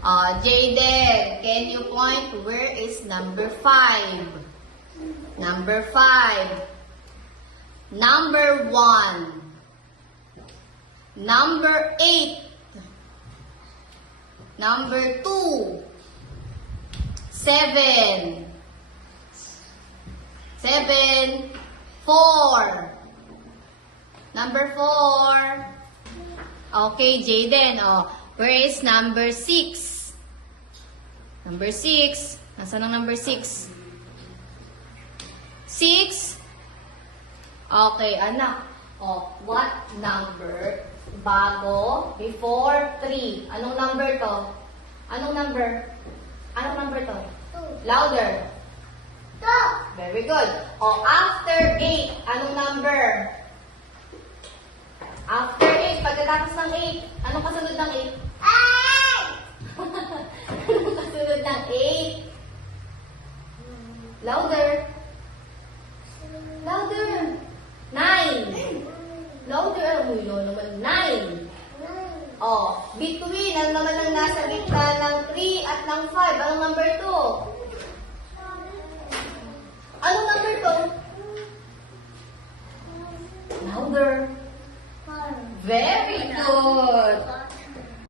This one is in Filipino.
Jaden, can you point where is number 5? Number 5. Number 1. Number 8. Number 2. 7. 7. 4. Number 4. Okay, Jaden. Where is number 6? Number 6. Nasaan ang number 6? 6. Okay, anak. What number bago before 3? Anong number to? Anong number? Anong number to? 2. Louder. 2. Very good. After 8, anong number? After 8, pagkatapos ng 8, anong kasunod ng 8? 8. Anong kasunod ng 8? Louder. Louder. 9. Louder. Ano yun naman? 9. Between, ano naman ang nasa gitna ng 3 at ng 5? Anong number 2? Anong number